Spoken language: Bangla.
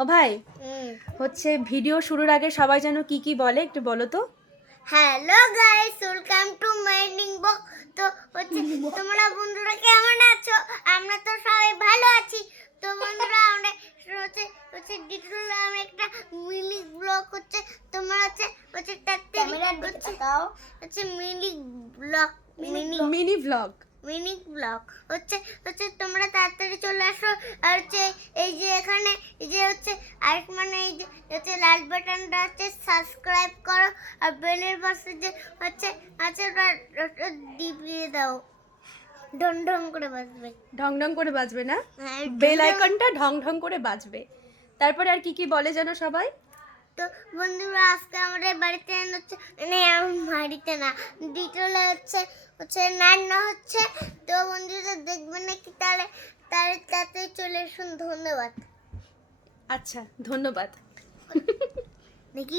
ও ভাই হচ্ছে ভিডিও শুরুর আগে সবাই যেন কি কি বলে একটু বলো তো। Hello guys, welcome to morning বক। তো হচ্ছে তোমরা বন্ধুরা কেমন আছো? আমরা তো সবাই ভালো আছি। তো বন্ধুরা আমরা হচ্ছে হচ্ছে ডিটেল আমি একটা মিনি ব্লগ হচ্ছে তোমরা হচ্ছে তাতে হচ্ছে mini blog mini blog. Mini blog হচ্ছে হচ্ছে তোমরা তাড়াতাড়ি চলে আসো। আর হচ্ছে এই যে এখানে এই যে হচ্ছে আরেক মানে এই যে হচ্ছে লাল বাটনটা আছে, সাবস্ক্রাইব করো। আর বেলের পাশে যে হচ্ছে আছে ওটা দিয়ে দাও, ঢং ঢং করে বাজবে। ঢং ঢং করে বাজবে না? হ্যাঁ, বেল ঢং ঢং। আইকনটা ঢং ঢং করে বাজবে। তারপরে আর কি কি বলে যেন সবাই। তো বন্ধুরা আজকে আমাদের বাড়িতে হচ্ছে মানে বাড়িতে না, ডিটেলে হচ্ছে হচ্ছে রান্না হচ্ছে। তো বন্ধুরা দেখবেন নাকি? তাহলে তাহলে তাতে চলে আসুন। ধন্যবাদ। আচ্ছা ধন্যবাদ। দেখি